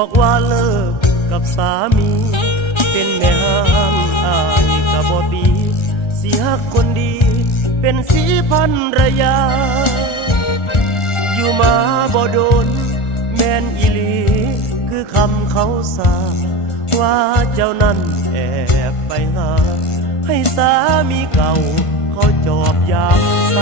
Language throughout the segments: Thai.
บอกว่าเลิกกับสามีเป็นแม่ห้ามอายกับบ่ปีสิฮักคนดีเป็นสีพันรยาอยู่มาบ่โดนแม่นอีหลีคือคำเขาสาว่าเจ้านั้นแอบไปหาให้สามีเก่าเขาจอบยามใส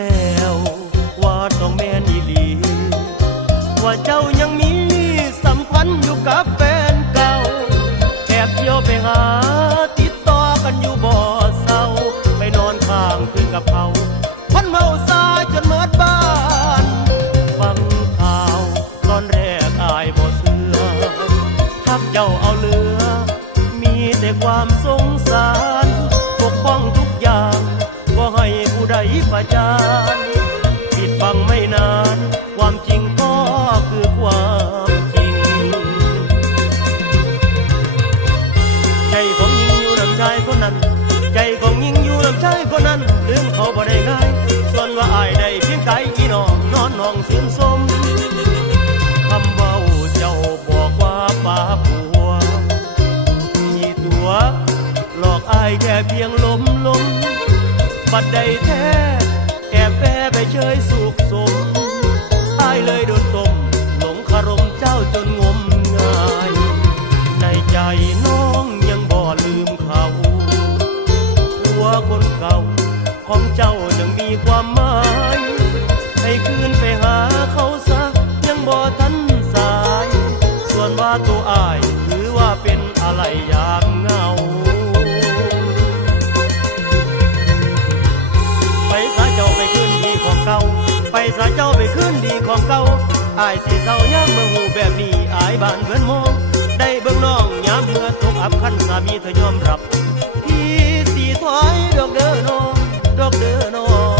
แล้วว่าต้องแม่นอีหลีว่าเจ้ายังมีสัมพันธ์อยู่กับแฟนเก่าแอบเที่ยวไปหาติดต่อกันอยู่บ่เศร้าไปนอนข้างคืนกับเขาคนเมาซาจนเมิดบ้านฟังข่าวตอนแรกอายบ่เชื่อทักเจ้าเอาเหลือมีแต่ความสงสารปกป้องทุกอย่างบ่ให้ผู้ใดประจานปิดบังไม่นานความจริงก็คือความจริงใจของหญิงอยู่ลำชายคนนั้นใจของหญิงอยู่ลำชายคนนั้นลืมเขาบ่ได้ง่ายส่วนว่าอายได้เพียงไกลอีน้องนอนน้องซึมสมคำเว้าเจ้าบอกว่าป่าผัวที่ตัวหลอกอายแค่เพียงลมบัดใดแท้แอบแฝงไปเชยสุขสมอายเลยโดนต้มหลงคารมเจ้าจนงมงายในใจน้องยังบ่ลืมเขาหัวคนเก่าของเจ้ายังมีความหมายให้คืนไปหาเขาซะยังบ่ทันสายส่วนว่าตัวอายถือว่าเป็นอะไรอย่างเงาไปซะเจ้าไปคืนดีของเก่าไปซะเจ้าไปคืนดีของเก่าอายสิเศร้ายามเมื่อหูแบบนี้อายบ้านเพื่อนมองได้เบิ่งน้องยามเมื่อตกอับคันสามีเธอยอมรับพี่สิถอยดอกเด้อน้องดอกเด้อน้อง